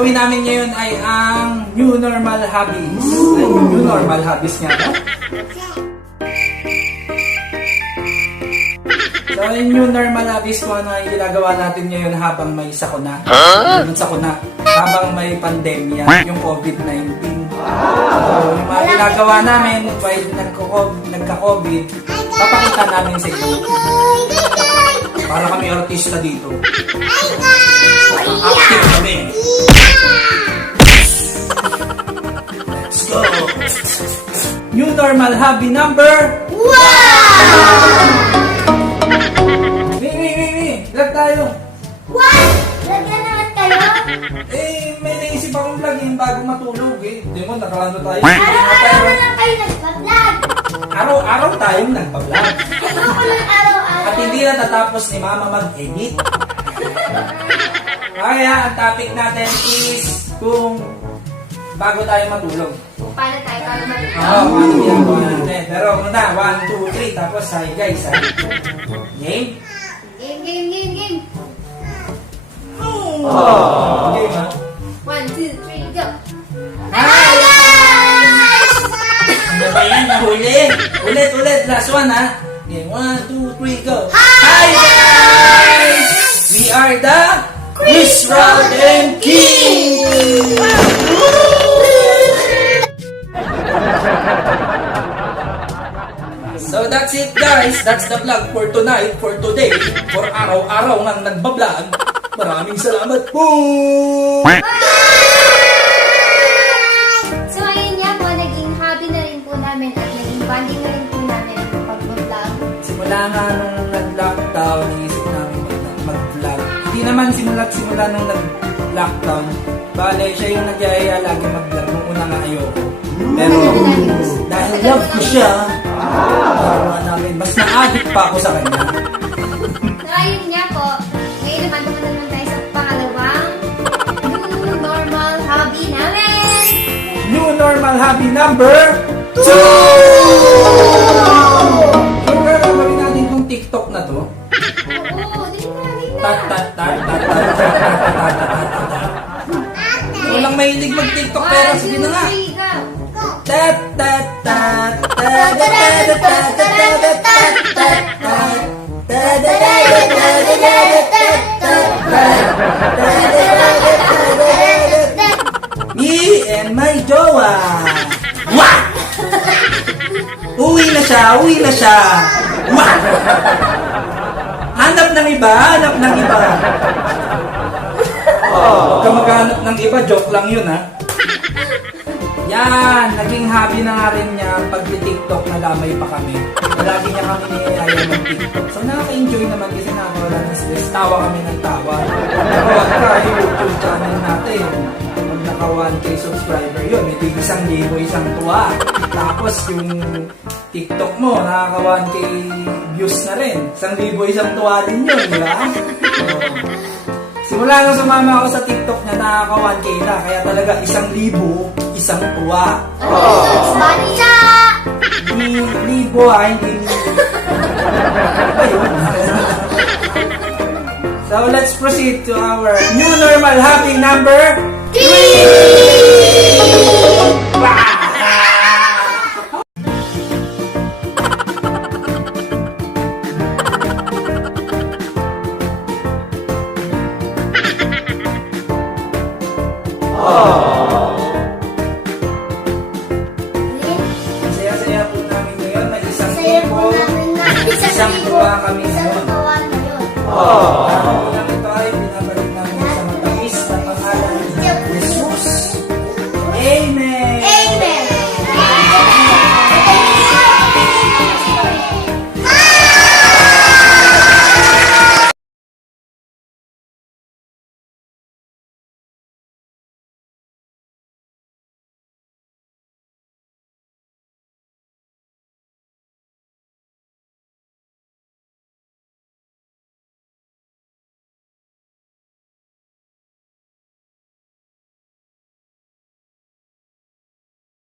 gagawin namin ngayon ay ang new normal hobbies. Ay, new normal hobbies nga ba? So, yung new normal hobbies ko, ano ay ginagawa natin ngayon habang may sakuna. Yung sakuna. Habang may pandemya, yung COVID-19. So, yung mga ginagawa namin while nagka-COVID, papakita namin sa inyo. Para kami artista dito. Active kami. Let's go! New normal hobby number 1! Wait! Vlog tayo! What? Lagyan naman kayo? May naisip akong vlogin bago matulog eh. Hindi mo, nakalano tayo. Araw-araw na lang kayo nagpa-vlog. Araw-araw tayong nagpa-vlog. Ayoko lang araw-araw. At hindi natatapos ni Mama mag-edit. Kaya ang topic natin is kung bago tayo matulog. Kung paano tayo bago matulog? Paano ginagawa natin. Pero muna, 1, 2, 3, tapos hi guys. Game? Game. Game ha? 1, 2, 3, go! Hi guys! Ano ba yan? Nahuli? Ulit. Last one ha? Game, 1, 2, 3, go! Hi guys! We are the Chris Rod and King! So that's it guys, that's the vlog for tonight, for today, for araw-araw nang nagbablog. Maraming salamat po! So ayun nga po, naging hobby na rin po namin at naging bonding na rin po namin ang pag-vlog. Simula nga nung nag-lockdown, naisip namin mag-vlog. Hindi naman simula nung nag-lockdown. Bale, siya yung nagyayaya lagi mag-vlog nung una nga ayoko. Pero dahil love ko siya, namin, mas na-addict pa ako sa kanya. So ayun nga po, ngayon naman naman tayo sa pangalawang new normal hobby namin. New normal hobby number 2! So, gagawin natin itong TikTok na to. Oo, dali na. Walang mahilig mag-TikTok pero sige na nga. 1, 2, 3, go! Me and my jowa. Wah! Uwi na siya. Wah! Hanap ng iba. Huwag ka maghanap ng iba, joke lang yun ha. Yan, naging hobby na nga rin niya pag-TikTok na damay pa kami. Lagi niya kami niyayaya ng TikTok. So nakaka-enjoy naman kasi nakakawala ng stress. Tawa kami ng tawa. Nakawag ka yung YouTube channel natin. Pag naka 1K subscriber yun, may tig 1,000 isang tuwa. Tapos yung TikTok mo, nakaka 1K views na rin. 1,000 isang tuwa din yun, di ba? Simula nung sumama ako sa TikTok niya, nakaka 1K na. Kaya talaga 1,000 isang tuwa. Bani siya! Hindi libo hindi ba yun? So let's proceed to our new normal hobby number 3! Saya-saya po namin ngayon. May isang Saya po libo. namin na Isang tuwa kami isang ngayon. tuwa na yun.